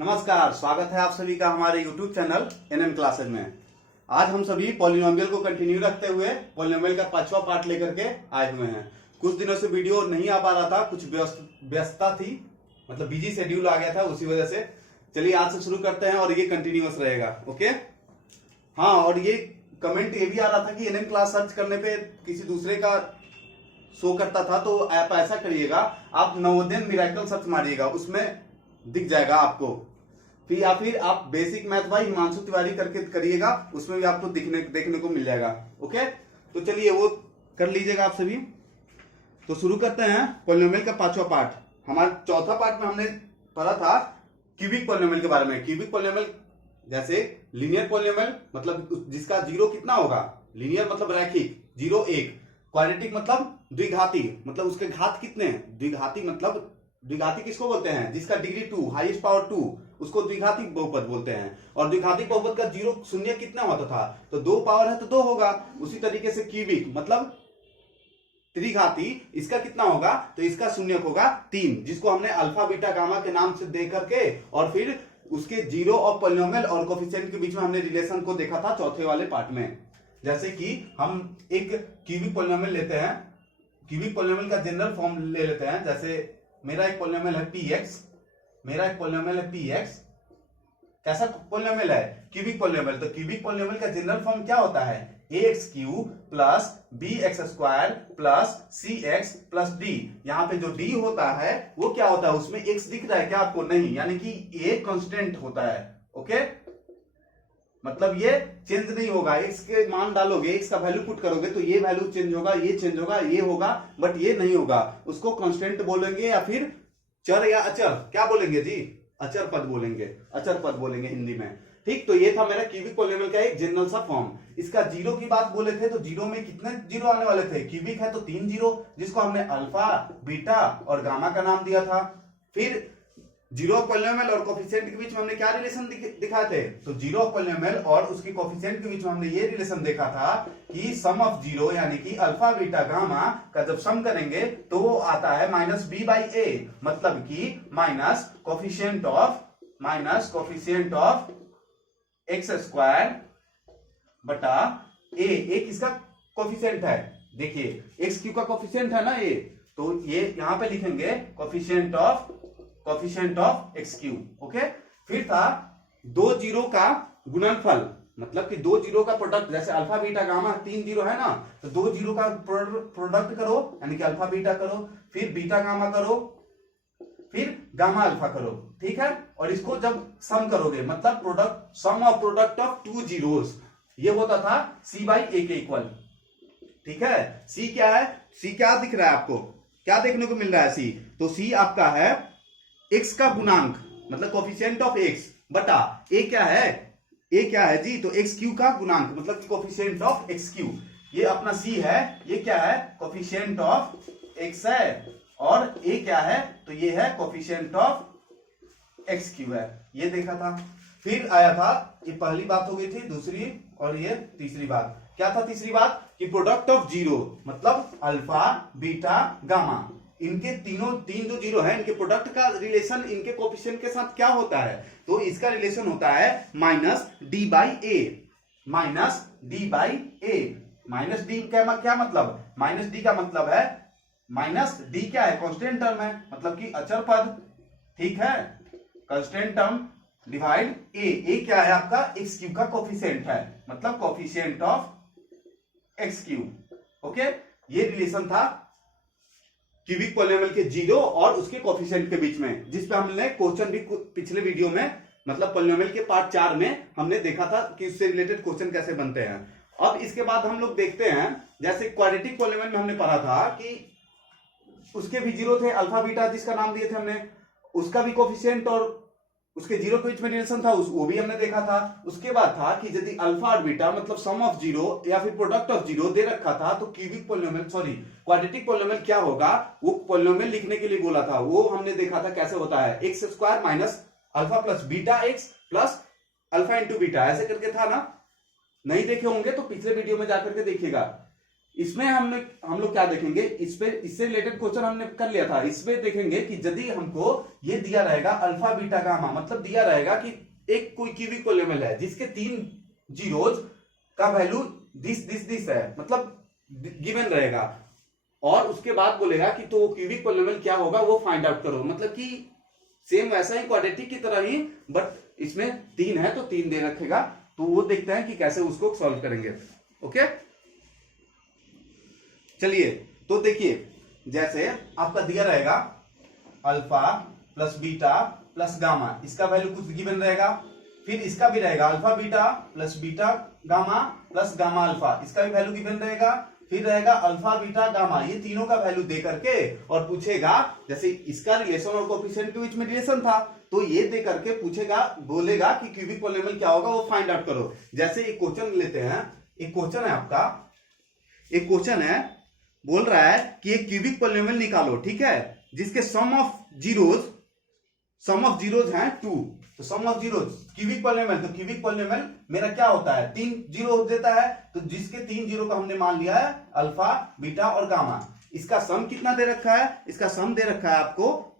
नमस्कार, स्वागत है आप सभी का हमारे YouTube चैनल एनएम क्लासेज में। आज हम सभी पॉलिनोमियल को कंटिन्यू रखते हुए पॉलिनोमियल का 5वां पार्ट लेकर के आए हुए हैं। कुछ दिनों से वीडियो नहीं आ पा रहा था, कुछ व्यस्तता थी, मतलब बिजी शेड्यूल आ गया था, उसी वजह से। चलिए आज से शुरू करते हैं और ये कंटिन्यूअस रहेगा। ओके, हाँ, और ये कमेंट ये भी आ रहा था कि एनएम क्लास सर्च करने पे किसी दूसरे का शो करता था, तो आप ऐसा करिएगा, आप नवोदय मिरेकल सर्च मारिएगा, उसमें दिख जाएगा आपको। या फिर आप basic math bye Himanshu Tiwari करके करिएगा, उसमें भी आपको देखने को मिल जाएगा। ओके, तो चलिए वो कर लीजिएगा आप सभी। तो शुरू करते हैं पॉलिनोमियल का 5वां पार्ट। हमारे चौथा पार्ट में हमने पढ़ा था क्यूबिक पॉलिनोमियल के बारे में। क्यूबिक पॉलिनोमियल जैसे लीनियर पॉलिनोमियल, मतलब जिसका जीरो कितना होगा, लीनियर मतलब रैखिक, 0 1। क्वाड्रेटिक मतलब द्विघाती, मतलब उसके घात कितने हैं। द्विघाती मतलब, द्विघाती किसको बोलते हैं, जिसका डिग्री 2, हाईएस्ट पावर 2, उसको द्विघाती बहुपद बोलते हैं। और द्विघाती बहुपद का जीरो शून्य कितना होता था, तो 2 पावर है तो 2 होगा। उसी तरीके से क्यूबिक मतलब त्रिघाती, इसका कितना होगा, तो इसका शून्य होगा 3, जिसको हमने अल्फा बीटा गामा के नाम से दे करके, और फिर उसके जीरो ऑफ पॉलिनोमियल और कोफिशिएंट के बीच में हमने रिलेशन को देखा था चौथे वाले पार्ट में। जैसे कि हम एक क्यूबिक पॉलिनोमियल लेते हैं, क्यूबिक पॉलिनोमियल का जनरल फॉर्म ले लेते हैं। जैसे मेरा एक पॉलिनोमियल है px, मेरा एक पॉलिनोमियल है px। कैसा पॉलिनोमियल है, क्यूबिक पॉलिनोमियल। तो क्यूबिक पॉलिनोमियल का जनरल फॉर्म क्या होता है, ax cube plus bx square plus cx plus d। यहाँ पे जो d होता है वो क्या होता है, उसमें x दिख रहा है क्या आपको, नहीं, यानी कि a कांस्टेंट होता है। ओके, मतलब ये चेंज नहीं होगा, x के मान डालोगे, x का वैल्यू पुट करोगे तो ये वैल्यू चेंज होगा, ये चेंज होगा, ये होगा, बट ये नहीं होगा। उसको कांस्टेंट बोलेंगे या फिर चर या अचर, क्या बोलेंगे जी, अचर पद बोलेंगे, अचर पद बोलेंगे हिंदी में। ठीक, तो ये था मेरा क्यूबिक पॉलिनोमियल का एक जनरल सा फॉर्म। इसका जीरो की बात बोले थे तो जीरो में कितने जीरो आने वाले थे, क्यूबिक है तो 3 जीरो, जिसको हमने अल्फा बीटा और गामा का नाम दिया था। फिर जीरो ऑफ पॉलिनोमियल और कोफिशिएंट के बीच में हमने क्या रिलेशन दिखाए थे, तो जीरो ऑफ पॉलिनोमियल और उसके कोफिशिएंट के बीच में हमने ये रिलेशन देखा था कि सम ऑफ जीरो यानी कि अल्फा बीटा गामा का जब सम करेंगे तो वो आता है माइनस बी बाई ए, मतलब कि minus coefficient of x square बटा ए। एक इसका कोफिशिएंट है, देखिए एक्स क्यू का कोफिशिएंट है ना ए, तो ये यहां पे लिखेंगे coefficient of x cube. Okay, फिर था दो जीरो का गुणनफल, मतलब कि दो जीरो का प्रोडक्ट। जैसे अल्फा बीटा गामा 3 जीरो है ना, तो दो जीरो का प्रोडक्ट करो, यानी कि अल्फा बीटा करो, फिर बीटा गामा करो, फिर गामा अल्फा करो। ठीक है, और इसको जब सम करोगे, मतलब product, sum of product of 2 zeros, ये होता था c बाई ए के इक्वल। ठीक है, c क्या है, c क्या दिख रहा है आपको, क्या देखने को मिल रहा है c, तो c आपका है x का गुणांक, मतलब कोफिशिएंट ऑफ x बटा a क्या है, a क्या है जी, तो एक्स क्यू का गुणांक, मतलब कोफिशिएंट ऑफ एक्स क्यू। ये अपना c है, ये क्या है, कोफिशिएंट ऑफ x है, और a क्या है, तो ये है कोफिशिएंट ऑफ एक्स क्यू है। ये देखा था। फिर आया था, ये पहली बात हो गई थी, दूसरी और ये तीसरी बात। क्या था तीसरी बात, कि प्रोडक्ट ऑफ जीरो, मतलब अल्फा बीटा गामा, इनके तीन जो जीरो है, इनके प्रोडक्ट का रिलेशन इनके कोफिशिएंट के साथ क्या होता है, तो इसका रिलेशन होता है minus D by A, minus D by A. Minus D का क्या मतलब, माइनस डी का मतलब है, माइनस डी क्या है, कांस्टेंट टर्म है, मतलब कि अचर पद। ठीक है, कांस्टेंट टर्म डिवाइड ए क्या है आपका, एक्स क्यूब का कोफिशिएंट है, मतलब coefficient of x cube. Okay, ये रिलेशन था क्यूबिक पॉलिनोमियल के जीरो और उसके कोफिशिएंट के बीच में, जिस पे हमने क्वेश्चन भी पिछले वीडियो में, मतलब पॉलिनोमियल के पार्ट 4 में हमने देखा था कि इससे रिलेटेड क्वेश्चन कैसे बनते हैं। अब इसके बाद हम लोग देखते हैं, जैसे क्वाड्रेटिक पॉलिनोमियल में हमने पढ़ा था कि उसके भी जीरो थे, अल्फा बीटा जिसका नाम दिए थे हमने, उसका भी कोफिशिएंट और उसके जीरो के बीच में रिलेशन था, वो भी हमने देखा था। उसके बाद था कि यदि अल्फा और बीटा मतलब सम ऑफ जीरो या फिर प्रोडक्ट ऑफ जीरो दे रखा था, तो cubic polynomial, sorry quadratic polynomial क्या होगा, वो पॉलिनोमियल लिखने के लिए बोला था, वो हमने देखा था कैसे होता है, x square minus alpha plus beta x plus alpha into beta, ऐसे करके था ना। नहीं देखे होंगे तो पिछले वीडियो में जाकर के देखिएगा। इसमें हम लोग क्या देखेंगे, इससे रिलेटेड क्वेश्चन हमने कर लिया था। इसमें देखेंगे कि यदि हमको ये दिया रहेगा अल्फा बीटा गामा, मतलब दिया रहेगा कि एक कोई क्यूबिक पॉलीनोमियल है जिसके 3 जीरोज का वैल्यू दिस है, मतलब गिवन रहेगा, और उसके बाद बोलेगा कि तो क्यूबिक पॉलीनोमियल क्या होगा वो फाइंड आउट करो, मतलब कि सेम वैसा ही क्वाड्रेटिक की तरह ही, बट इसमें 3 है तो 3 दे रखेगा। तो वो देखते हैं कि कैसे उसको सॉल्व करेंगे। ओके, चलिए तो देखिए, जैसे आपका दिया रहेगा alpha plus beta plus gamma, इसका वैल्यू कुछ गिवन रहेगा, फिर इसका भी रहेगा alpha beta plus beta gamma plus gamma alpha, इसका भी वैल्यू गिवन रहेगा, फिर रहेगा अल्फा बीटा गामा, ये तीनों का वैल्यू दे करके और पूछेगा, जैसे इसका रिलेशन और कोएफिशिएंट के बीच में रिलेशन था, तो ये दे करके पूछेगा, बोलेगा कि क्यूबिक पॉलीनोमियल क्या होगा वो फाइंड आउट करो। जैसे एक क्वेश्चन लेते हैं, एक क्वेश्चन है आपका, एक क्वेश्चन है, बोल रहा है कि एक क्यूबिक पॉलीनोमियल निकालो, ठीक है, जिसके सम ऑफ जीरोज हैं 2, तो सम ऑफ जीरोज क्यूबिक पॉलीनोमियल, तो क्यूबिक पॉलीनोमियल मेरा क्या होता है, 3 जीरो देता है, तो जिसके 3 जीरो का हमने मान लिया है अल्फा बीटा और गामा। इसका सम कितना दे रखा है, इसका सम दे रखा है आपको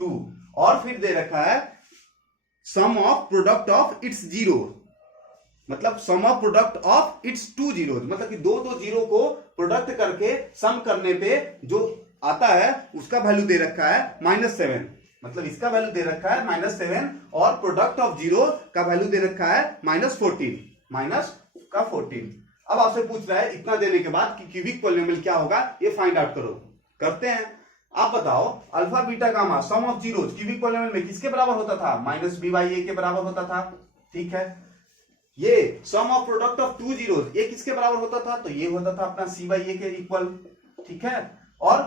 2, और फिर दे रखा है sum of product of its zero, मतलब sum of product of its 2 zero, मतलब कि दो जीरो को प्रोडक्ट करके सम करने पे जो आता है उसका वैल्यू दे रखा है -7, मतलब इसका वैल्यू दे रखा है -7, और प्रोडक्ट ऑफ जीरो का वैल्यू दे रखा है -14। अब आपसे पूछ रहा है इतना देने के बाद कि क्यूबिक पॉलीनोमियल क्या होगा ये फाइंड आउट करो। करते हैं, आप बताओ alpha beta gamma sum of zeros cubic polynomial में किसके बराबर होता था, -b/a के बराबर होता था, ठीक है। ये सम ऑफ प्रोडक्ट ऑफ 2 जीरोज ये किसके बराबर होता था, तो ये होता था अपना c/a के इक्वल, ठीक है। और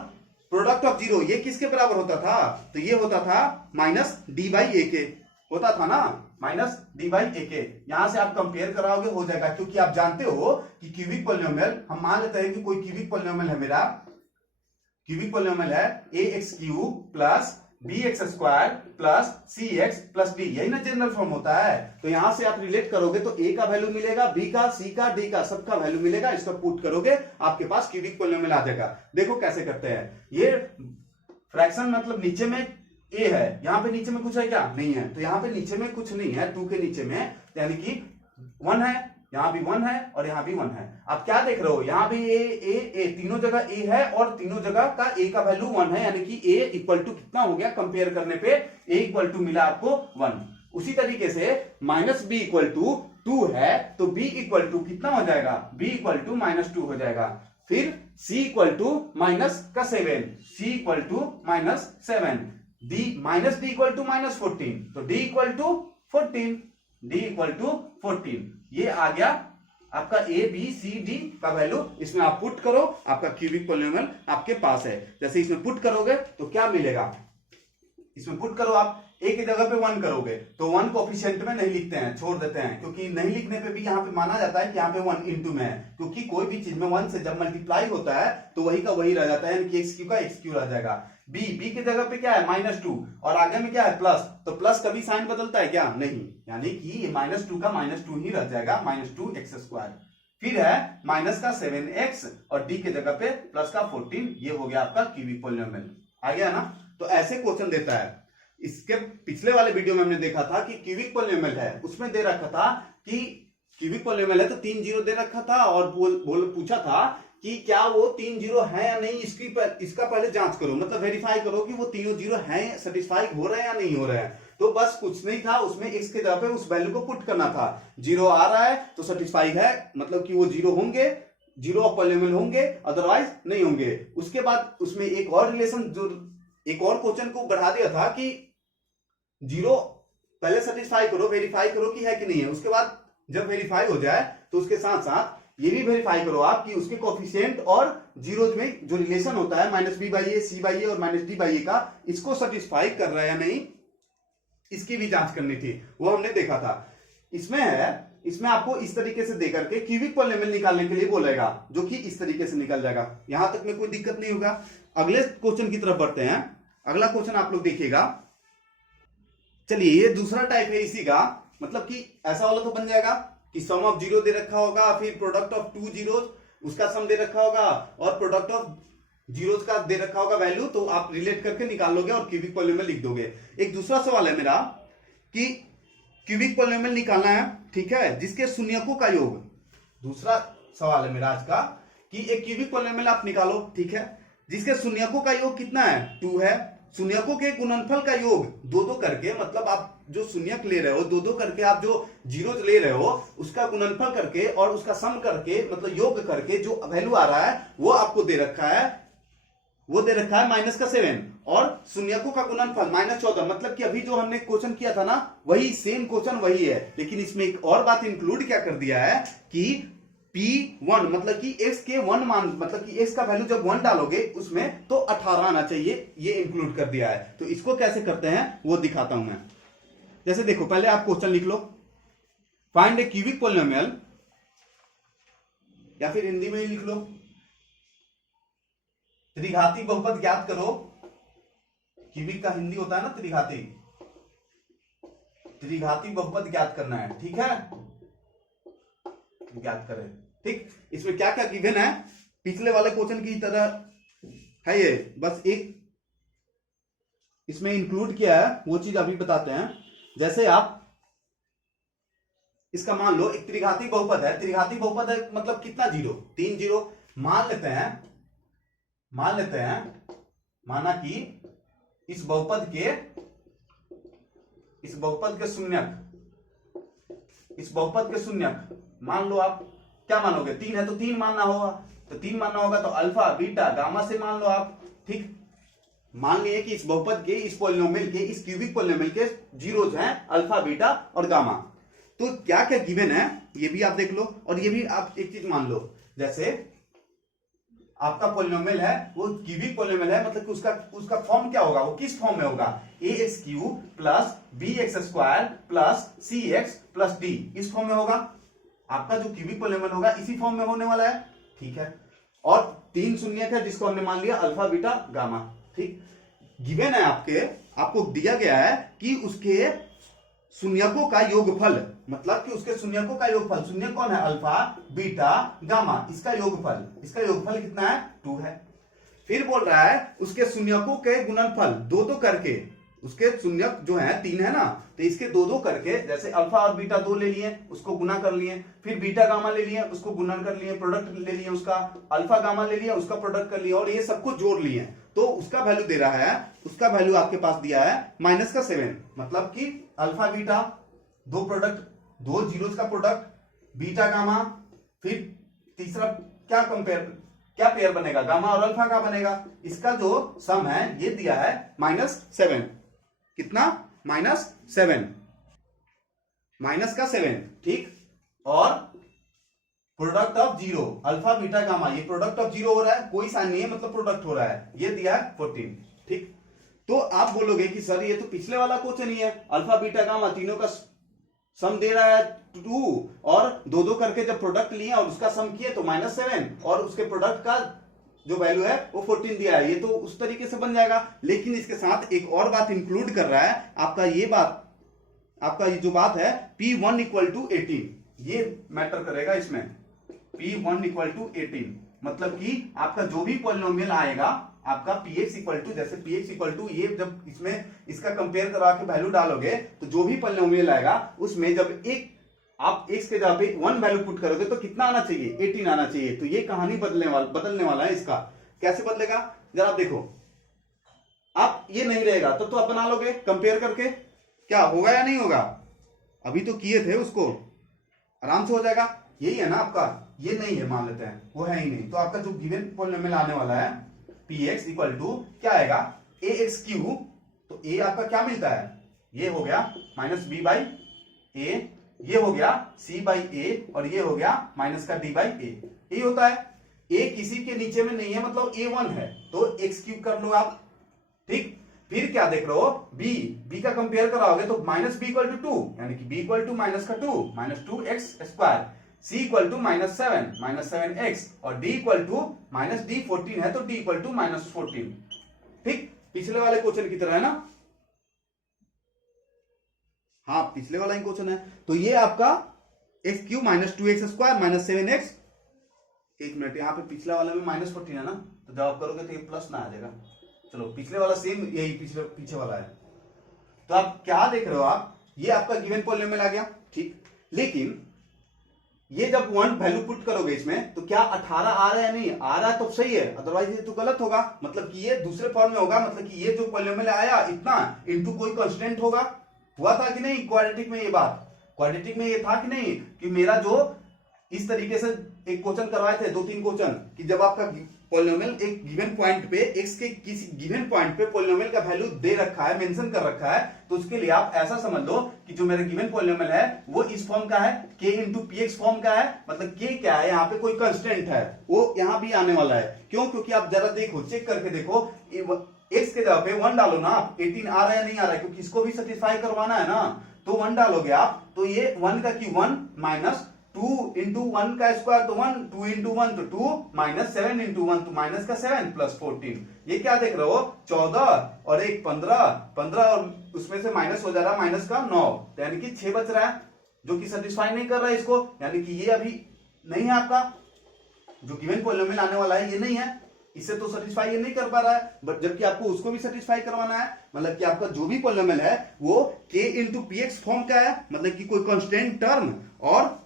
प्रोडक्ट ऑफ जीरो ये किसके बराबर होता था, तो ये होता था -d/a के, होता था ना, -d/a के। यहां से आप कंपेयर कराओगे हो जाएगा, क्योंकि आप जानते हो कि क्यूबिक पॉलीनोमियल, हम मान लेते हैं कि कोई क्यूबिक पॉलीनोमियल है, मेरा क्यूबिक पॉलीनोमियल है ax³ plus bx² plus cx plus d, यही ना जनरल फॉर्म होता है। तो यहां से आप रिलेट करोगे तो a का वैल्यू मिलेगा, b का, c का, d का, सबका वैल्यू मिलेगा, इसका पुट करोगे आपके पास क्यूबिक पॉलीनोमियल आ जाएगा। देखो कैसे करते हैं, ये फ्रैक्शन मतलब नीचे में a है, यहां पे नीचे में कुछ है क्या, नहीं है, तो यहां पे नीचे में कुछ नहीं है, 2 के नीचे में, यानी कि 1 है, यहां भी 1 है और यहां भी 1 है। आप क्या देख रहे हो, यहां भी a तीनों जगह a है और तीनों जगह का a का वैल्यू 1 है, यानी कि a इक्वल टू कितना हो गया, कंपेयर करने पे a इक्वल टू मिला आपको 1। उसी तरीके से -b इक्वल टू 2 है, तो b इक्वल टू कितना हो जाएगा, b इक्वल टू -2 हो जाएगा। फिर c equal to -7, c equal to -7, d equal to -14, तो d equal to 14, d equal to 14। ये आ गया आपका a b c d का वैल्यू, इसमें आप पुट करो, आपका क्यूबिक पॉलीनोमियल आपके पास है। जैसे इसमें पुट करोगे तो क्या मिलेगा, इसमें पुट करो आप, a की जगह पे 1 करोगे तो 1 कोएफिशिएंट में नहीं लिखते हैं, छोड़ देते हैं, क्योंकि नहीं लिखने पे भी यहाँ पे माना जाता है कि यहाँ पे 1 इंटू में है, क्योंकि कोई भी चीज में 1 से जब मल्टीप्लाई होता है तो वही का वही रह जाता है, यानी कि x³ का x³ रह जाएगा। b की जगह पे क्या है -2 और आगे में क्या है प्लस, तो प्लस कभी साइन बदलता है क्या, नहीं, यानी कि ये -2 का -2 ही रह जाएगा, -2x²। फिर है माइनस का 7x और d के जगह पे प्लस का 14, ये हो गया आपका क्यूबिक पॉलीनोमियल। आ गया ना, तो ऐसे क्वेश्चन देता है। इसके पिछले वाले वीडियो में हमने देखा था कि क्यूबिक पॉलीनोमियल है, उसमें दे रखा था कि क्यूबिक पॉलीनोमियल है तो 3 जीरो दे रखा था, और पूछा था कि क्या वो 3 जीरो है या नहीं, इसका पहले जांच करो, मतलब वेरीफाई करो कि वो तीनों जीरो हैं, सेटिस्फाई हो रहे हैं या नहीं हो रहे हैं। तो बस कुछ नहीं था, उसमें x के जगह पे उस वैल्यू को पुट करना था, जीरो आ रहा है तो सेटिस्फाई है, मतलब कि वो जीरो होंगे, जीरो ऑफ पॉलीनोमियल होंगे, अदरवाइज नहीं होंगे। उसके बाद उसमें एक और रिलेशन, जो एक और क्वेश्चन को बढ़ा दिया था कि जीरो पहले सेटिस्फाई करो, वेरीफाई करो कि है कि नहीं है, उसके बाद जब वेरीफाई हो जाए तो उसके साथ साथ ये भी वेरीफाई करो आप कि उसके कोएफिशिएंट और जीरोज में जो रिलेशन होता है -b/a, c/a और -d/a का, इसको सेटिस्फाई कर रहा है या नहीं, इसकी भी जांच करनी थी, वो हमने देखा था। इसमें है, इसमें आपको इस तरीके से देकर के क्यूबिक पॉलीनोमियल निकालने के लिए बोलेगा, जो कि इस तरीके से निकल जाएगा, यहां तक में कोई दिक्कत नहीं होगा। अगले क्वेश्चन की तरफ बढ़ते हैं। अगला क्वेश्चन आप लोग देखिएगा, चलिए ये दूसरा टाइप है इसी का, मतलब कि ऐसा वाला तो बन जाएगा कि सम ऑफ जीरो दे रखा होगा, फिर प्रोडक्ट ऑफ 2 जीरोज, उसका सम दे रखा होगा और प्रोडक्ट ऑफ जीरोस का दे रखा होगा वैल्यू, तो आप रिलेट करके निकाल लोगे और क्यूबिक पॉलिनोमियल लिख दोगे। एक दूसरा सवाल है मेरा कि क्यूबिक पॉलिनोमियल निकालना है, ठीक है, जिसके शून्यकों का योग। दूसरा सवाल है मेरा आज का कि एक क्यूबिक पॉलिनोमियल आप निकालो, ठीक है, जिसके शून्यकों का योग कितना है, 2 है। शून्यकों के गुणनफल का योग दो दो करके, मतलब आप जो शून्यक ले रहे हो दो दो करके, आप जो जीरो ले रहे हो उसका गुणनफल करके और उसका सम करके, मतलब योग करके जो वैल्यू आ रहा है वो आपको दे रखा है, वो दे रखा है -7 और शून्यकों का गुणनफल -14। मतलब कि अभी जो हमने क्वेश्चन किया था ना, वही सेम क्वेश्चन वही है, लेकिन इसमें एक और बात इंक्लूड क्या कर दिया है कि P1 मतलब कि x के 1 मान, मतलब कि x का वैल्यू जब 1 डालोगे उसमें तो 18 आना चाहिए, ये इंक्लूड कर दिया है। तो इसको कैसे करते हैं वो दिखाता हूं मैं। जैसे देखो, पहले आप क्वेश्चन लिख लो, फाइंड ए क्यूबिक पॉलिनोमियल, या फिर हिंदी में ही लिख लो, त्रिघाती बहुपद ज्ञात करो। क्यूबिक का हिंदी होता है ना त्रिघाती, त्रिघाती बहुपद ज्ञात करना है, ठीक है, ज्ञात करें। ठीक, इसमें क्या क्या गिवन है, पिछले वाले क्वेश्चन की तरह है ये, बस एक इसमें इंक्लूड किया है, वो चीज अभी बताते हैं। जैसे आप इसका मान लो एक त्रिघाती बहुपद है, त्रिघाती बहुपद है मतलब कितना जीरो, 3 जीरो। मान लेते हैं माना कि इस बहुपद के शून्यक मान लो, आप क्या मानोगे, 3 है तो 3 मानना होगा, तो अल्फा बीटा गामा से मान लो आप। ठीक, मान लिए कि इस बहुपद के, इस पॉलिनोमियल के, इस क्यूबिक पॉलिनोमियल के जीरोज हैं अल्फा बीटा और गामा। तो क्या क्या गिवन है ये भी आप देख लो, और ये भी आप एक चीज मान लो, जैसे आपका पॉलिनोमियल है वो क्यूबिक पॉलिनोमियल है, मतलब कि उसका फॉर्म क्या होगा, वो किस फॉर्म में होगा, ax³ plus bx² plus cx plus d, इस फॉर्म में होगा। आपका जो क्यूबिक पॉलिनोमियल होगा इसी फॉर्म में होने वाला है, ठीक है। और 3 शून्यक है जिसको हमने मान लिया अल्फा बीटा गामा। ठीक, गिवन है आपको दिया गया है कि उसके शून्यकों का योगफल, मतलब कि उसके शून्यकों का योगफल, शून्य कौन है, अल्फा बीटा गामा, इसका योगफल कितना है, 2 है। फिर बोल रहा है उसके शून्यकों के गुणनफल दो दो करके, उसके शून्यक जो है 3 है ना, तो इसके दो दो करके, जैसे अल्फा और बीटा 2 ले लिए उसको गुना कर लिए, फिर बीटा गामा ले लिए उसको गुणन कर लिए, प्रोडक्ट ले लिए उसका, अल्फा गामा ले लिया उसका प्रोडक्ट कर लिया, और ये सबको जोड़ लिए, तो उसका वैल्यू दे रहा है, उसका वैल्यू आपके पास दिया है -7। मतलब कि अल्फा बीटा दो प्रोडक्ट, दो जीरोस का प्रोडक्ट, बीटा गामा, फिर तीसरा क्या पेयर बनेगा, गामा और अल्फा का बनेगा, इसका जो सम है ये दिया है -7। कितना, -7, -7। ठीक, और product of zero alpha beta gamma, ये प्रोडक्ट ऑफ जीरो हो रहा है, कोई साइन नहीं है मतलब प्रोडक्ट हो रहा है, ये दिया है 14। ठीक, तो आप बोलोगे कि सर ये तो पिछले वाला क्वेश्चन ही है, अल्फा बीटा गामा तीनों का सम दे रहा है 2, और दो दो करके जब प्रोडक्ट लिए और उसका सम किए तो -7, और उसके प्रोडक्ट का जो वैल्यू है वो 14 दिया है, ये तो उस तरीके से बन जाएगा। लेकिन इसके साथ एक और बात इंक्लूड कर रहा है, आपका ये जो बात है P1 = 18, ये मैटर करेगा इसमें, P1 = 18, मतलब कि आपका जो भी पॉलिनोमियल आएगा, आपका Px = जैसे Px = ये, जब इसमें इसका कंपेयर करा के वैल्यू डालोगे तो जो भी पॉलिनोमियल आएगा उसमें जब आप x के जगह पे 1 वैल्यू पुट करोगे तो कितना आना चाहिए, 18 आना चाहिए। तो ये कहानी बदलने वाला है इसका। कैसे बदलेगा जरा आप देखो, आप ये नहीं रहेगा तो आप बना लोगे कंपेयर करके, क्या होगा या नहीं होगा, अभी तो किए थे उसको, आराम से हो जाएगा। यही है ना आपका, ये नहीं है मान लेते हैं, वो है ही नहीं, तो आपका जो गिवन पॉलिनोमियल आने वाला है Px = क्या आएगा, ax³, तो a आपका क्या मिलता है, ये हो गया -b/a, ये हो गया c/a, और ये हो गया -d/a, ये होता है। a किसी के नीचे में नहीं है, मतलब a1 है, तो x³ कर लो आप। ठीक, फिर क्या देख रहे हो, b का कंपेयर कराओगे तो -b = 2, यानी कि b = -2 -2x², c = -7 और d = -d14 है, तो d = -14। ठीक, पिछले वाले क्वेश्चन की तरह है ना, हाँ पिछले वाला ही क्वेश्चन है। तो ये आपका x³ -2x² -7x एक मिनट, यहाँ पे पिछला वाला में -14 है ना, तो जब आप करोगे तो ये प्लस ना आ जाएगा। चलो पिछले वाला सेम यही पीछे वाला है। तो आप क्या देख रहे हो, आप ये आपका गिवन पॉलिनोमियल आ गया, ठीक। लेकिन ये जब 1 वैल्यू पुट करोगे इसमें, तो क्या 18 आ रहा है या नहीं आ रहा है, तो सही है, अदरवाइज ये तो गलत होगा। मतलब कि ये दूसरे फॉर्म में होगा, मतलब कि ये जो पॉलिनोमियल आया इतना इनटू कोई कांस्टेंट होगा। हुआ था कि नहीं क्वाड्रेटिक में, ये बात क्वाड्रेटिक में ये था कि नहीं, कि मेरा जो इस तरीके से एक क्वेश्चन करवाए थे, 2-3 क्वेश्चन, कि जब आपका पॉलिनोमियल एक गिवन पॉइंट पे, एक्स के किसी गिवन पॉइंट पे पॉलिनोमियल का वैल्यू दे रखा है, मेंशन कर रखा है, तो उसके लिए आप ऐसा समझ लो कि जो मेरा गिवन पॉलिनोमियल है वो इस फॉर्म का है, k इंटू px फॉर्म का है। मतलब k क्या है, यहाँ पे कोई कंस्टेंट है, वो यहाँ भी आने वाला है। क्यों? क्योंकि आप जरा देखो, चेक करके देखो, x के जगह पे 1 डालो ना, 18 आ रहा है या नहीं आ रहा है, क्योंकि इसको भी सेटिस्फाई करवाना है ना। तो 1 डालोगे आप, तो ये 1 का की 1 माइनस 2 इंटू 1 का स्क्वायर तो 1, 2 इंटू 1 तो 2, माइनस 7 इंटू 1 तो माइनस का 7 प्लस 14। ये क्या देख रहे हो, 14 और एक 15 और उसमें से माइनस हो जा रहा है, माइनस का 9, तो यानी कि 6 बच रहा है, जो कि सेटिस्फाई नहीं कर रहा है इसको, यानी कि ये अभी नहीं है आपका जो गिवन पॉलिनोमियल आने वाला है, ये नहीं है, इससे तो सेटिस्फाई ये नहीं कर पा रहा है। बट जबकि आपको उसको भी सेटिस्फाई करवाना है, मतलब कि आपका जो भी पॉलिनोमियल है वो k इंटू px फॉर्म का है, मतलब कि कोई कांस्टेंट टर्म और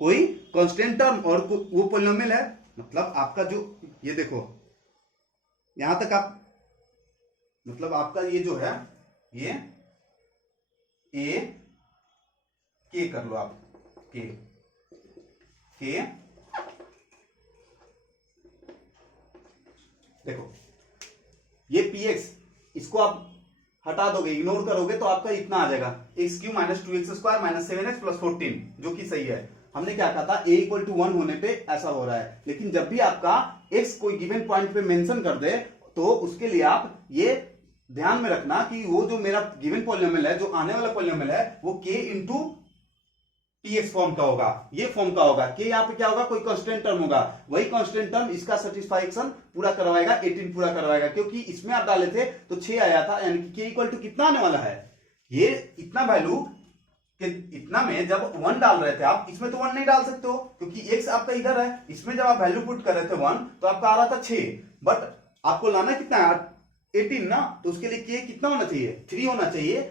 कोई कांस्टेंट टर्म और वो पॉलिनोमियल है। मतलब आपका जो ये देखो यहां तक आप, मतलब आपका ये जो है ये a k कर लो आप, k देखो ये px, इसको आप हटा दोगे, इग्नोर करोगे, तो आपका इतना आ जाएगा, x Q minus 2x square minus 7x plus 14, जो कि सही है। हमने क्या कहा था, a इक्वल टू 1 होने पे ऐसा हो रहा है। लेकिन जब भी आपका x कोई गिवन पॉइंट पे मेंशन कर दे, तो उसके लिए आप ये ध्यान में रखना कि वो जो मेरा गिवन पॉलिनोमियल है, जो आने वाला पॉलिनोमियल है, वो k इंटू px फॉर्म का होगा, ये फॉर्म का होगा। k यहाँ पे क्या होगा, कोई कांस्टेंट टर्म होगा, वही कांस्टेंट टर्म इसका सेटिस्फैक्शन पूरा करवाएगा, 18 पूरा करवाएगा, क्योंकि इसमें आप डाले थे तो 6 आया था, यानी कि k इक्वल टू कितना आने वाला है, ये इतना वैल्यू कि इतना में जब 1 डाल रहे थे आप, इसमें तो 1 नहीं डाल सकते हो क्योंकि x आपका इधर है, इसमें जब आप वैल्यू पुट कर रहे थे 1 तो आपका आ रहा था 6, बट आपको लाना कितना है 18 ना, तो उसके लिए k कितना होना चाहिए, 3 होना चाहिए।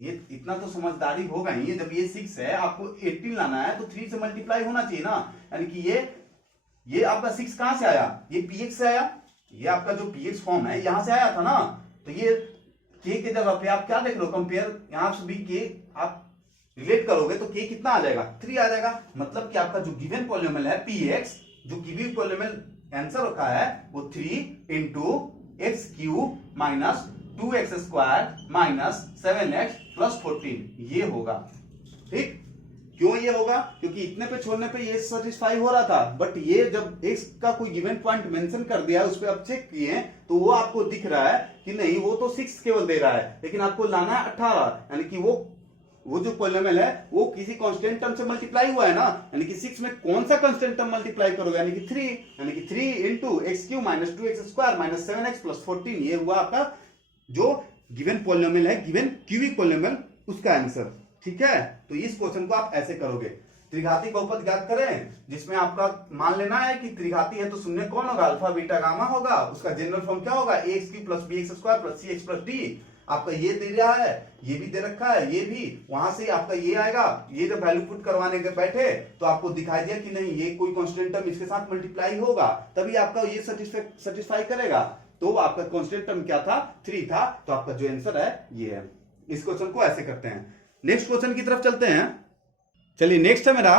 ये इतना तो समझदारी होगा ही, जब ये 6 है आपको 18 लाना है तो 3 से मल्टीप्लाई होना चाहिए ना, यानी कि ये आपका 6 कहां से आया, ये px से आया, ये आपका जो px फॉर्म है यहां से आया था ना, तो ये k के जगह पे आप क्या देख लो, कंपेयर, यहां से भी k आप रिलेट करोगे तो k कितना आ जाएगा, 3 आ जाएगा। मतलब कि आपका जो गिवन पॉलिनोमियल है px, जो गिवन पॉलिनोमियल आंसर रखा है वो 3 into x cube minus 2x square minus 7x plus 14, ये होगा। ठीक, क्यों ये होगा, क्योंकि इतने पे छोड़ने पे ये सेटिस्फाई हो रहा था, बट ये जब x का कोई गिवन पॉइंट मेंशन कर दिया, उस पर आप चेक किए तो वो आपको दिख रहा है कि नहीं, वो तो 6 केवल दे रहा है, लेकिन आपको लाना है 18, यानी कि वो जो पॉलिनोमियल है वो किसी कांस्टेंट टर्म से मल्टीप्लाई हुआ है ना, यानी कि 6 में कौन सा कांस्टेंट टर्म मल्टीप्लाई करोगे, यानी कि 3, यानी कि 3 into x Q minus 2x square minus 7x plus 14, ये हुआ आपका जो गिवन पॉलिनोमियल है, गिवन क्यूबिक पॉलिनोमियल, उसका आंसर। ठीक है, तो इस क्वेश्चन को आप ऐसे करोगे। त्रिघाती बहुपद ज्ञात करें, जिसमें आपका मान लेना है कि त्रिघाती है तो शून्य कौन होगा, अल्फा बीटा गामा होगा, उसका जनरल फॉर्म क्या होगा, ax Q plus bx square plus cx plus d। आपका ये दे रहा है, ये भी दे रखा है, ये भी, वहां से आपका ये आएगा, ये जब वैल्यू पुट करवाने के बैठे तो आपको दिखाई दिया कि नहीं, ये कोई कांस्टेंट टर्म इसके साथ मल्टीप्लाई होगा, तभी आपका ये सेटिस्फाई करेगा। तो आपका कांस्टेंट टर्म क्या था, 3 था, तो आपका जो आंसर है ये है। इस क्वेश्चन को ऐसे करते हैं। नेक्स्ट क्वेश्चन की तरफ चलते हैं। चलिए नेक्स्ट है मेरा,